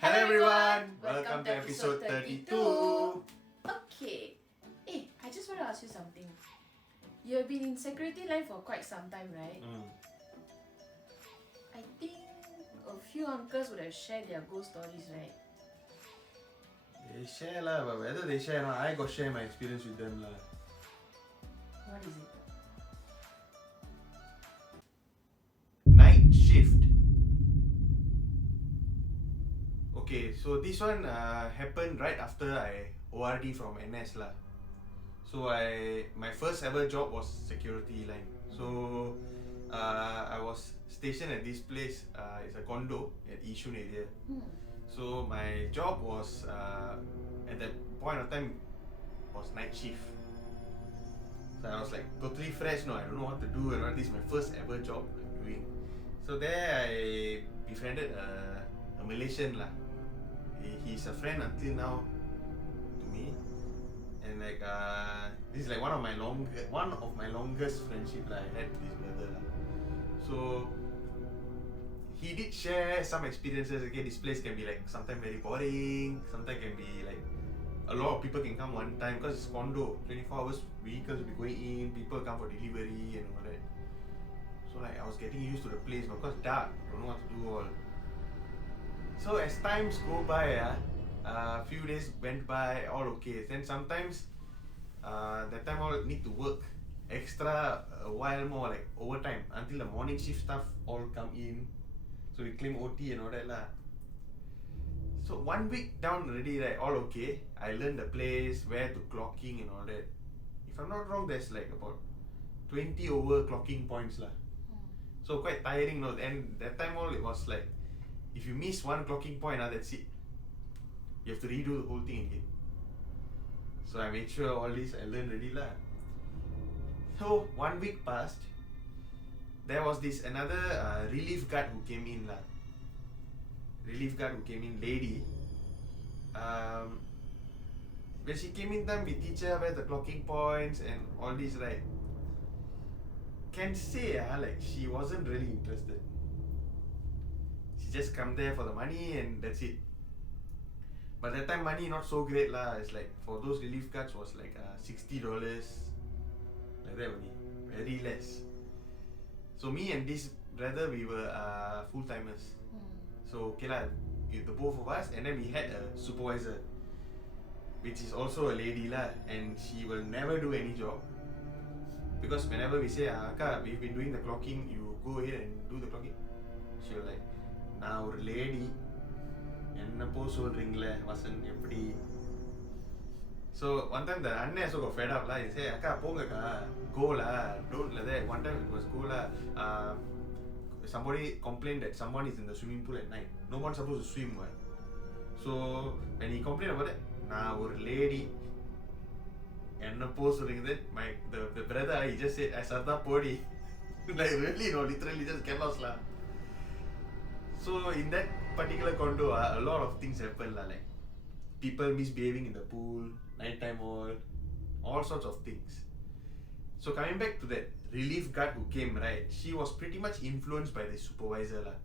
Hello everyone! Welcome to episode 32. Okay. I just want to ask you something. You have been in security line for quite some time, right? I think a few uncles would have shared their ghost stories, right? They share lah, but whether they share or not, I got share my experience with them lah. What is it? Night shift. Okay, so this one happened right after I ORD from NS lah. So my first ever job was security line. So I was stationed at this place. It's a condo at Yishun area. So my job was at that point of time was night shift. So I was like totally fresh. No, I don't know what to do. And this is my first ever job I'm doing. So there I befriended a Malaysian lah. He's a friend until now to me, and like this is like one of my longest friendship I had with this brother lah. So he did share some experiences. Okay, this place can be like sometimes very boring, sometimes can be like a lot of people can come one time because it's condo, 24 hours vehicles will be going in, people come for delivery and all that. So like I was getting used to the place because dark, don't know what to do all. So as times go by, a few days went by, all okay. Then sometimes that time all need to work extra a while more, like overtime until the morning shift stuff all come in. So we claim OT and all that lah. So 1 week down already, right, all okay. I learned the place, where to clocking and all that. If I'm not wrong, there's like about 20 over clocking points lah. So quite tiring, no? And that time all it was like, if you miss one clocking point, that's it. You have to redo the whole thing again. So I made sure all this I learned already lah. So 1 week passed. There was this another relief guard who came in lah. Relief guard who came in, lady. When she came in time, we teach her where the clocking points and all this, right? Can say like she wasn't really interested. She just come there for the money and that's it. But that time money not so great lah. It's like for those relief cards was like $60 like that only, very less. So me and this brother, we were full timers. So okay lah, the both of us, and then we had a supervisor, which is also a lady lah, and she will never do any job. Because whenever we say, Akka, we've been doing the clocking, you go ahead and do the clocking. She will like, நான் ஒரு lady என்ன போ சொல்றீங்களே வசன் எப்படி. So one time the அண்ணன் also got fed up lah. He say, அக்கா போங்கக்கா, go lah, don't like that. One time it was go lah. Somebody complained that someone is in the swimming pool at night. No one supposed to swim well. So when he complained about that, நான் ஒரு lady என்ன போ சொல்றீங்க, the brother, he just said Sarda Bodi. Like really, no, literally just get lost lah. So in that particular condo, a lot of things happen lah, like people misbehaving in the pool, nighttime all sorts of things. So coming back to that relief guard who came, right, she was pretty much influenced by the supervisor lah.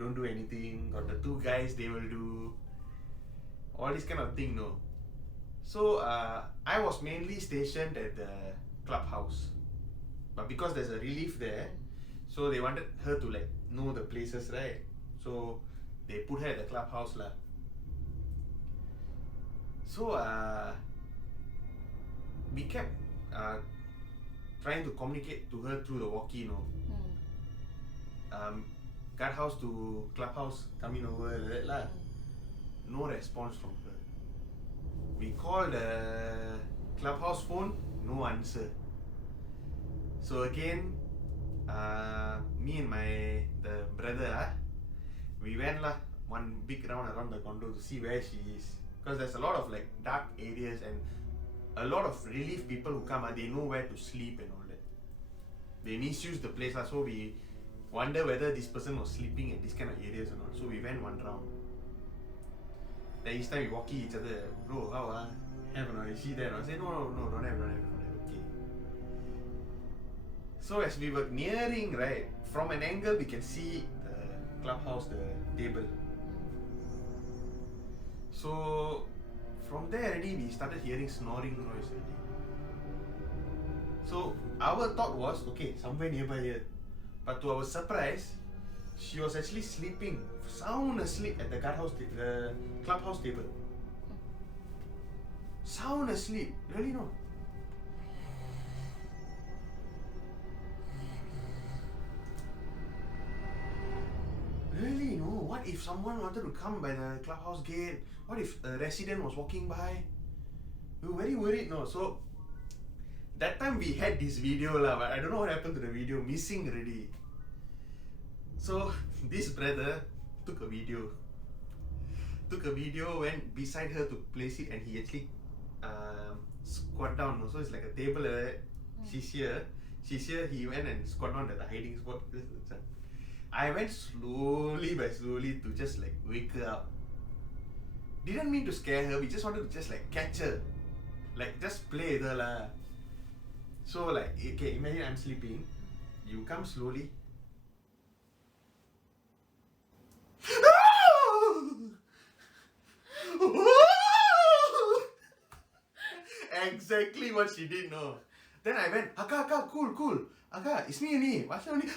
Don't do anything, got the two guys, they will do all this kind of thing, no. So I was mainly stationed at the clubhouse, but because there's a relief there, so they wanted her to like know the places, right? So they put her at the clubhouse lah. So we kept trying to communicate to her through the walkie, you know. Guardhouse to clubhouse coming over like that lah. No response from her. We called the clubhouse phone, no answer. So again, me and the brother, we went lah one big round around the condo to see where she is. Because there's a lot of like dark areas and a lot of relief people who come, they know where to sleep and all that. They misuse the place lah. So we wonder whether this person was sleeping at this kind of areas or not. So we went one round. Then each time we walk each other, bro, how have or not? Is she there? I say no, don't have. Okay. So as we were nearing, right, from an angle we can see the clubhouse, the table. So from there already we started hearing snoring noise already. So our thought was, okay, somewhere nearby here. But to our surprise, she was actually sleeping, sound asleep at the the clubhouse table. Sound asleep, really no. Really no. What if someone wanted to come by the clubhouse gate? What if a resident was walking by? We were very worried no. So that time we had this video lah, but I don't know what happened to the video, missing already. So this brother took a video, went beside her to place it, and he actually squat down. So it's like a table. She's here. He went and squat down at the hiding spot. I went slowly to just like wake her up. Didn't mean to scare her. We just wanted to just like catch her, like just play with her lah. So like, okay, imagine I'm sleeping. You come slowly. Exactly what she did, no. Then I went, Akka, cool. Akka, it's me. What's your name?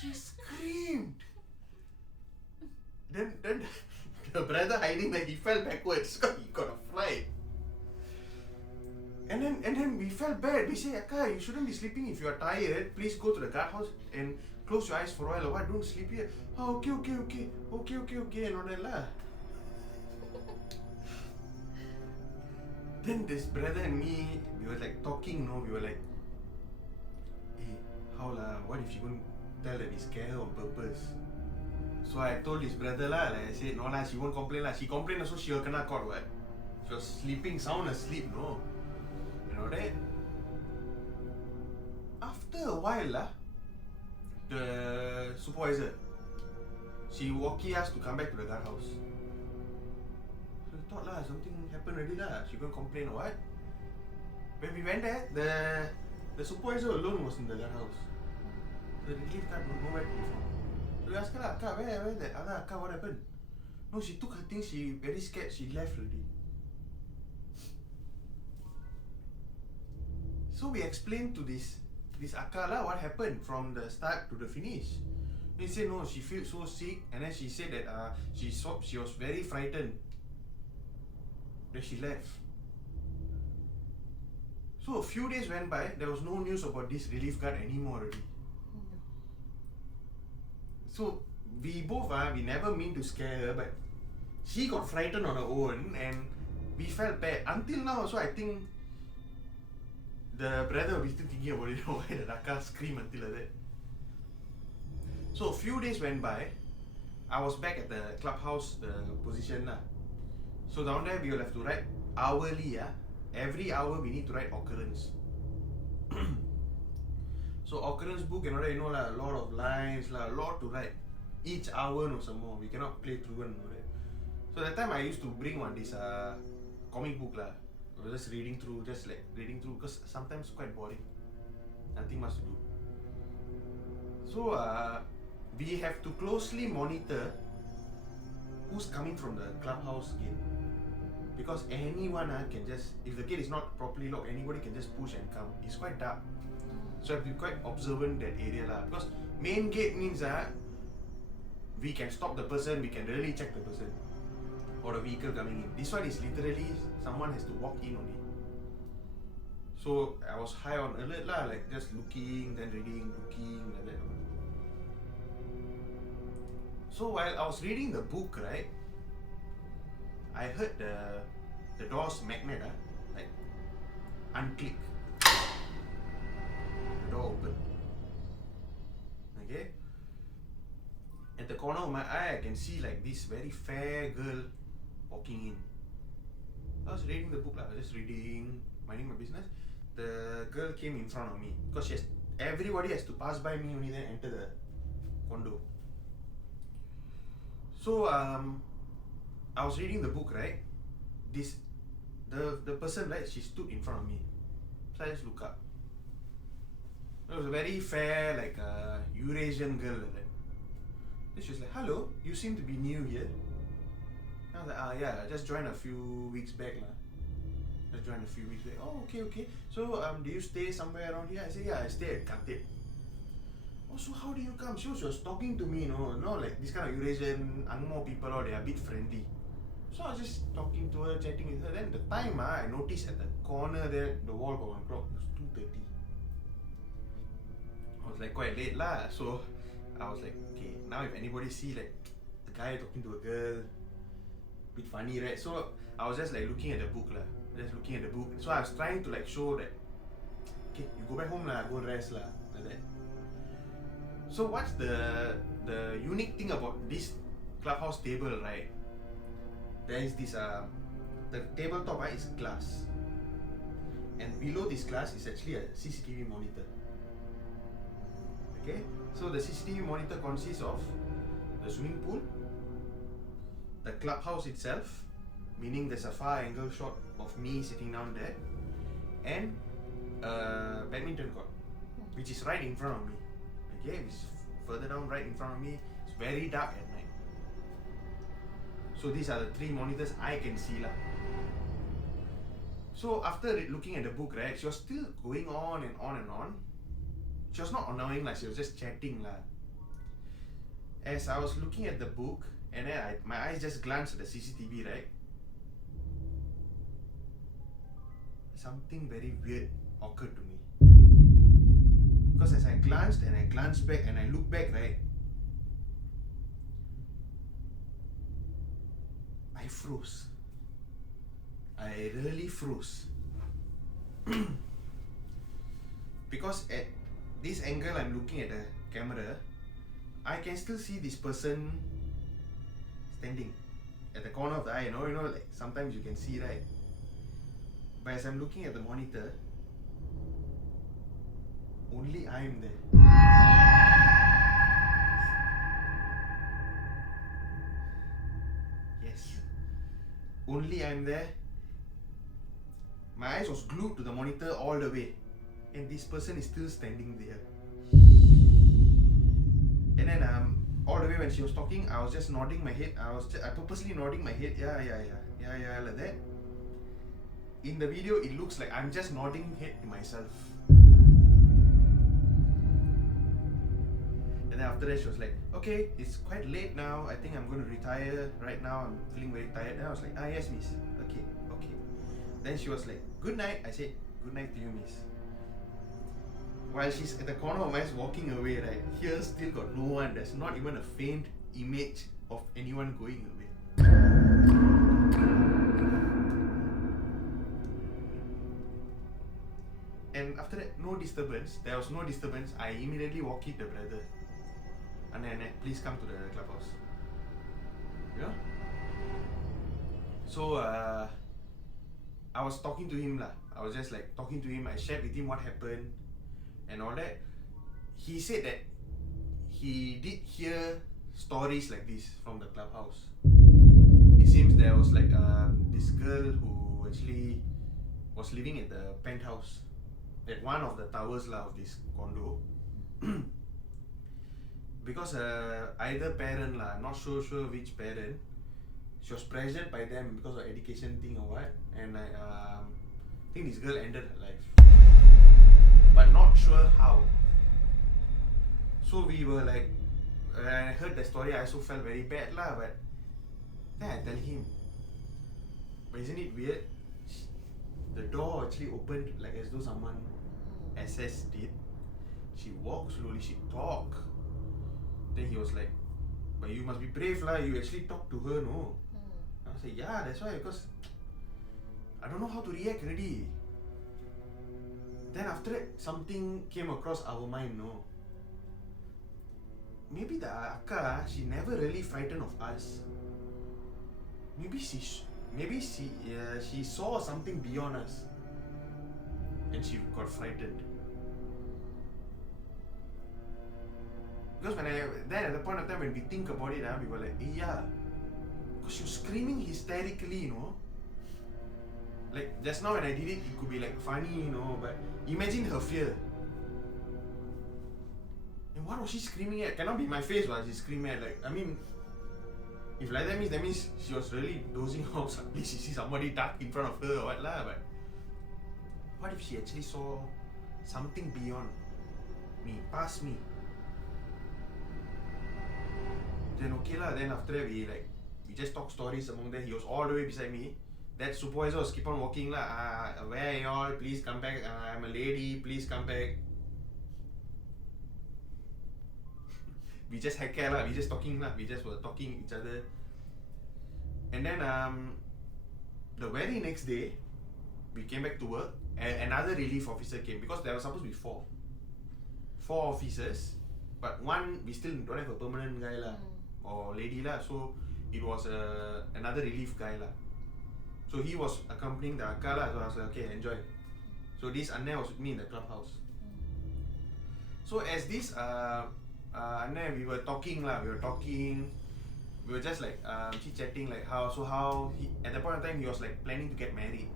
She screamed. Then the brother hiding there, he fell backwards because he got a fright. And then we felt bad. We say, Akka, you shouldn't be sleeping if you are tired. Please go to the guardhouse and close your eyes for a while. Or what? Don't sleep here. Oh, okay. And all that lah. Then this brother and me, we were like talking, no? We were like, hey, how lah? What if she won't tell that we scare her on purpose? So I told his brother lah, like I said, no lah, she won't complain lah. She complained also, she will kena caught, what? She was sleeping, sound asleep, no? You know that? After a while lah, the supervisor, she walkie us to come back to the guardhouse. So we thought lah, something happened already lah. She gonna complain or what? When we went there, the supervisor alone was in the guardhouse. The relief guard don't know where to be from. So we asked her lah, Akka, where that other Akka, what happened? No, she took her things, she very scared, she left already. So we explained to this Akka lah what happened from the start to the finish. He said no, she feels so sick, and then she said that she was very frightened. Then she left. So a few days went by, there was no news about this relief guard anymore already. So we both we never mean to scare her, but she got frightened on her own, and we felt bad. Until now also, I think the brother will be still thinking about it, why the Akka scream until like that. So a few days went by, I was back at the clubhouse, the position lah. So down there we will have to write hourly, every hour we need to write occurrence. So occurrence book and all that, you know lah, a lot of lines lah, a lot to write. Each hour no some more, we cannot play through and all that. So that time I used to bring this comic book lah. I was just reading through, because sometimes quite boring. Nothing much to do. So we have to closely monitor who's coming from the clubhouse gate. Because anyone can just, if the gate is not properly locked, anybody can just push and come. It's quite dark. So I have to be quite observant that area lah. Because main gate means we can stop the person, we can really check the person or the vehicle coming in. This one is literally someone has to walk in only. So I was high on alert lah, like just looking, then reading, looking, like that. So while I was reading the book, right, I heard the door's magnet like unclick. The door opened. Okay. At the corner of my eye, I can see like this very fair girl walking in. I was reading the book, I was just reading, minding my business. The girl came in front of me because everybody has to pass by me only then enter the condo. So I was reading the book, right? The person, right, she stood in front of me. So I just look up. It was a very fair, like Eurasian girl like that. Then she was like, hello, you seem to be new here. I was like, yeah, I just joined a few weeks back lah. Oh, okay. So do you stay somewhere around here? I said, yeah, I stay at Khatib. Oh, so how do you come? She was talking to me, like this kind of Eurasian Angmo people, they are a bit friendly. So I was just talking to her, chatting with her. Then the time I noticed at the corner there, the wall got one clock. It was 2:30. I was like quite late lah. So I was like, okay, now if anybody see like the guy talking to a girl, bit funny, right? So I was just like looking at the book lah. So I was trying to like show that, okay, you go back home lah, go rest lah, like that. So what's the unique thing about this clubhouse table, right? There is this the tabletop is glass, and below this glass is actually a CCTV monitor. Okay, so the CCTV monitor consists of the swimming pool, the clubhouse itself, meaning there's a far angle shot of me sitting down there, and a badminton court, which is right in front of me. Okay, it's further down right in front of me. It's very dark at night. So these are the 3 monitors I can see lah. So after looking at the book, right, she was still going on and on and on. She was not annoying lah, she was just chatting lah. As I was looking at the book, and then my eyes just glanced at the CCTV, right? Something very weird occurred to me. Because as I glanced and I glanced back and I looked back, right, I froze. I really froze. Because at this angle I'm looking at the camera, I can still see this person standing at the corner of the eye, like sometimes you can see, right? But as I'm looking at the monitor, only I am there. Yes. Only I am there. My eyes was glued to the monitor all the way, and this person is still standing there. And then all the way when she was talking, I was just nodding my head. I purposely nodding my head. Yeah, like that. In the video, it looks like I'm just nodding head to myself. And then after that, she was like, okay, it's quite late now. I think I'm going to retire right now. I'm feeling very tired. And I was like, yes, miss. Okay. Then she was like, good night. I said, good night to you, miss. While she's at the corner of my eyes walking away, right, here still got no one. There's not even a faint image of anyone going away. And after that, no disturbance. There was no disturbance. I immediately walked the brother. Anne, please come to the clubhouse. Yeah? So, I was talking to him lah. I was just like talking to him. I shared with him what happened and all that. He said that he did hear stories like this from the clubhouse. It seems there was like this girl who actually was living in the penthouse at one of the towers lah of this condo. Because either parent lah, not sure which parent, she was pressured by them because of education thing or what, and I think this girl ended her life, but not sure how. So we were like, when I heard the story, I also felt very bad lah. But then I tell him, but isn't it weird? The door actually opened like as though someone assessed it. She walked slowly, she talked. Then he was like, but you must be brave lah, you actually talk to her, no? I was like, yeah, that's why, because I don't know how to react already. Then after that, something came across our mind, no? Maybe the Akka, she never really frightened of us. Maybe she saw something beyond us, and she got frightened. Because then at the point of time when we think about it, we were like, yeah, because she was screaming hysterically, you know. Like just now when I did it, it could be like funny, you know, but imagine her fear. Then what was she screaming at? Cannot be my face what she screaming at. Like, I mean, if like that means she was really dozing off. Suddenly she see somebody dark in front of her or what lah. But what if she actually saw something beyond me, past me? Then okay lah. Then after that we just talk stories among them. He was all the way beside me. That supervisor was keep on walking lah. Where are y'all? Please come back. I'm a lady. Please come back. We just heck care lah. We just talking lah. We just were talking each other. And then the very next day, we came back to work. And another relief officer came because there was supposed to be four officers, but one we still don't have a permanent guy lah or lady lah. So it was another relief guy lah. So he was accompanying the akka lah. So I was like, okay, enjoy. So this Anna was with me in the clubhouse. So as this Anna, we were talking lah. We were just like chit-chatting like how he, at that point of time he was like planning to get married.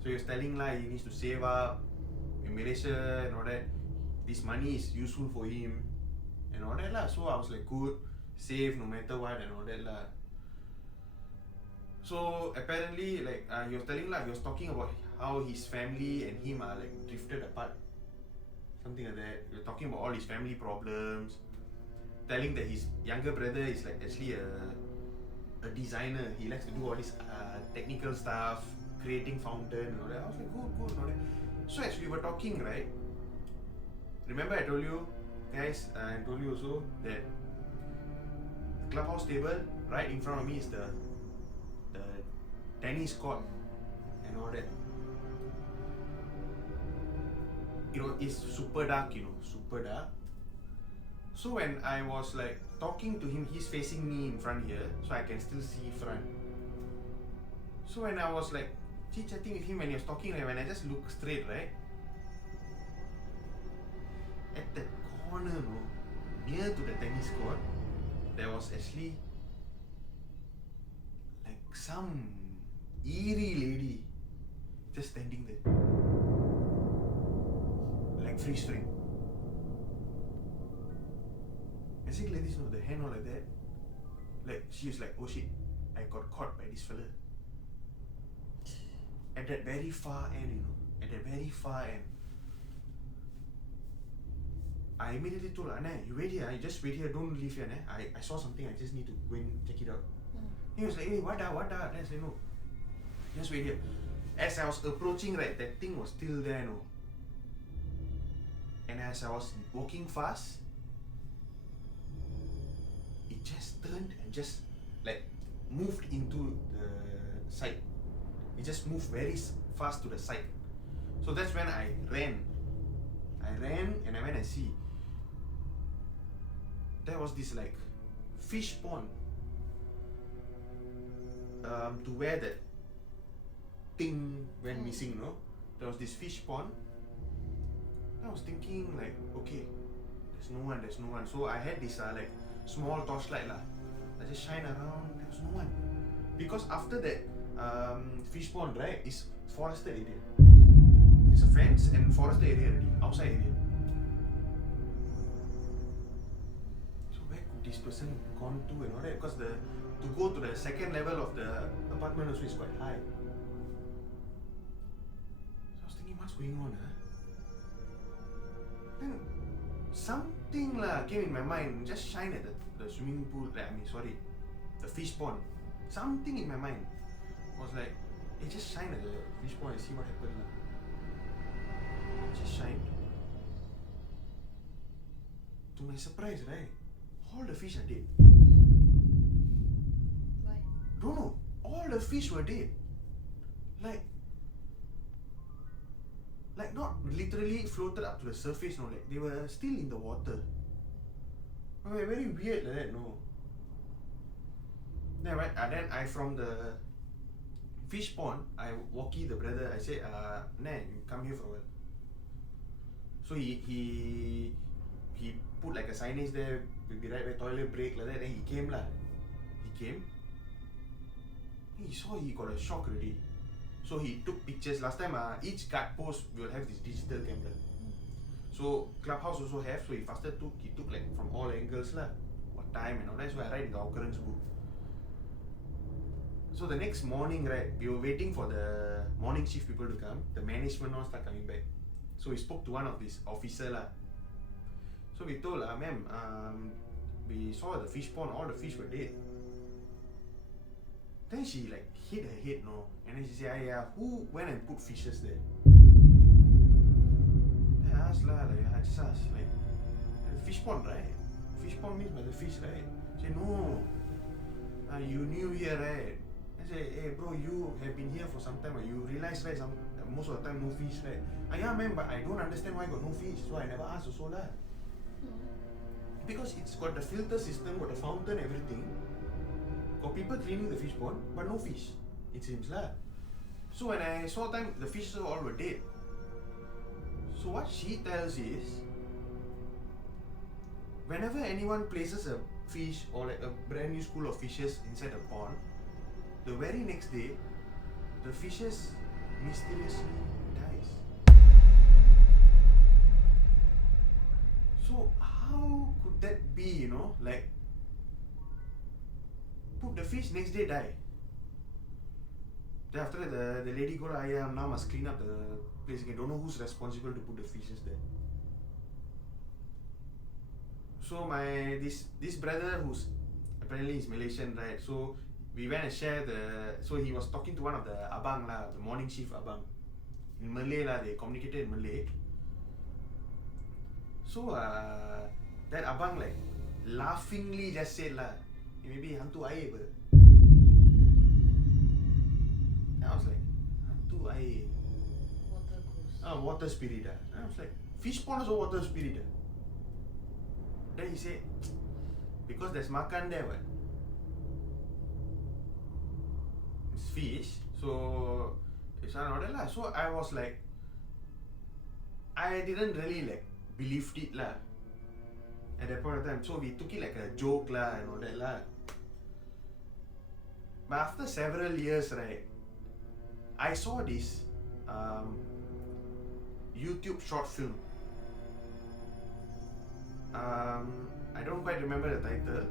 So he was telling like he needs to save up in Malaysia and all that. This money is useful for him and all that lah. So I was like, good, save no matter what and all that lah. So apparently like he was telling like he was talking about how his family and him are like drifted apart, something like that. He was talking about all his family problems, telling that his younger brother is like actually a designer. He likes to do all this technical stuff, creating fountain and all that. I was like, good and all that. So as we were talking, right, remember I told you guys, I told you also that the clubhouse table right in front of me is the tennis court and all that. It's super dark, super dark. So when I was like talking to him, he's facing me in front here, so I can still see front. So when I was like chit-chatting with him when he was talking, when I just look straight, right, at that corner, near to the tennis court, there was actually like some eerie lady just standing there, like freeze frame. I think like this, the hand all like that. Like she was like, oh shit, I got caught by this fella. At that very far end, at that very far end. I immediately told her, Anna, you wait here, you just wait here, don't leave here, Anna. I saw something, I just need to go and check it out. He was like, hey, what da? Then I said, no, just wait here. As I was approaching, right, that thing was still there, And as I was walking fast, it just turned and just like moved into the side. It just moved very fast to the side. So that's when I ran and I went and see. There was this like fish pond to where that thing went missing, There was this fish pond. I was thinking like, okay, there's no one. So I had this like small torchlight lah. I just shine around, there was no one. Because after that fish pond, right, is forested area. It's a fence and forested area already, outside area. So where could this person gone to and all that? Because to go to the second level of the apartment also is quite high. So I was thinking, what's going on, Then something came in my mind, just shine at the swimming pool, the fish pond. Something in my mind was like, hey, just shine at the fish pond and see what happened. Just shine. To my surprise, right, all the fish are dead. Why? Don't know. All the fish were dead. Like not literally floated up to the surface, like they were still in the water. Very weird like that, Then I from the fish pond, I walkie the brother, I said, you come here for a while. So he put like a signage there, we'll be right by toilet break like that, then he came. He came. He saw he got a shock already. So he took pictures. Last time each guard post will have this digital camera. So clubhouse also have, so he took like from all angles lah, what time and all that. So I write in the occurrence book. So the next morning, right, we were waiting for the morning shift people to come. The management all start coming back. So we spoke to one of this officer lah. So we told ma'am, we saw the fish pond, all the fish were dead. Then she like hit her head, no, and then she said, yeah, who went and put fishes there? Then I asked lah, like I just asked, like, fish pond, right? Fish pond means by the fish, right? She said, no, you new here, right? I said, hey bro, you have been here for some time, you realize, right, most of the time no fish, right? Yeah ma'am, but I don't understand why got no fish, so I never asked also lah. Because it's got the filter system, got the fountain, everything. Got people cleaning the fish pond, but no fish, it seems lah. So when I saw time, the fishes all were dead. So what she tells is, whenever anyone places a fish or like a brand new school of fishes inside a pond, the very next day, the fishes mysteriously dies. So how could that be, you know, like put the fish, next day die. Then after that the lady go like, yeah, now must clean up the place again. Don't know who's responsible to put the fishes there. So my this brother who's apparently is Malaysian, right? So we went and share so he was talking to one of the abang lah, the morning shift abang. In Malay lah, they communicated in Malay. So that abang like laughingly just said lah, maybe hantu air ber. And I was like, hantu air. Water ghost. Water spirit ah. And I was like, fish pond also water spirit ah. Then he said, because there's makan there, what? It's fish, so it's not that lah. So I was like, I didn't really like believed it lah. At that point of time, so we took it like a joke lah and all that lah. But after several years, right, I saw this YouTube short film. I don't quite remember the title.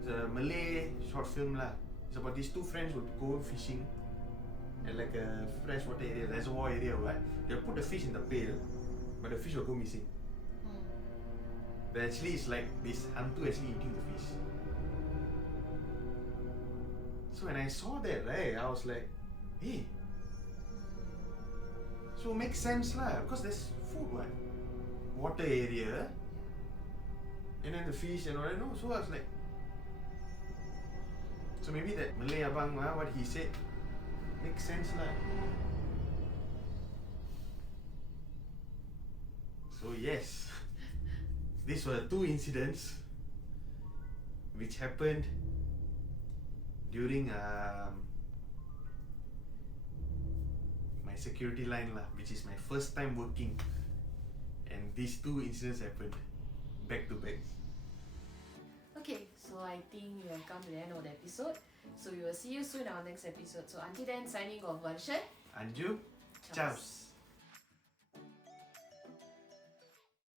It's a Malay short film lah. It's about these two friends would go fishing at like a freshwater area, reservoir area or what. They'll put the fish in the pail, but the fish will go missing. But actually it's like this hantu actually eating the fish. So when I saw that, right, I was like, hey, so makes sense lah, because there's food, what? Water area, and then the fish and all that, no? So I was like, so maybe that Malay abang, what he said makes sense lah. So yes, these were two incidents which happened during my security line lah, which is my first time working, and these two incidents happened back to back. Okay, so I think we have come to the end of the episode. So we will see you soon in our next episode. So until then, signing off, Varshan. Anju, ciao.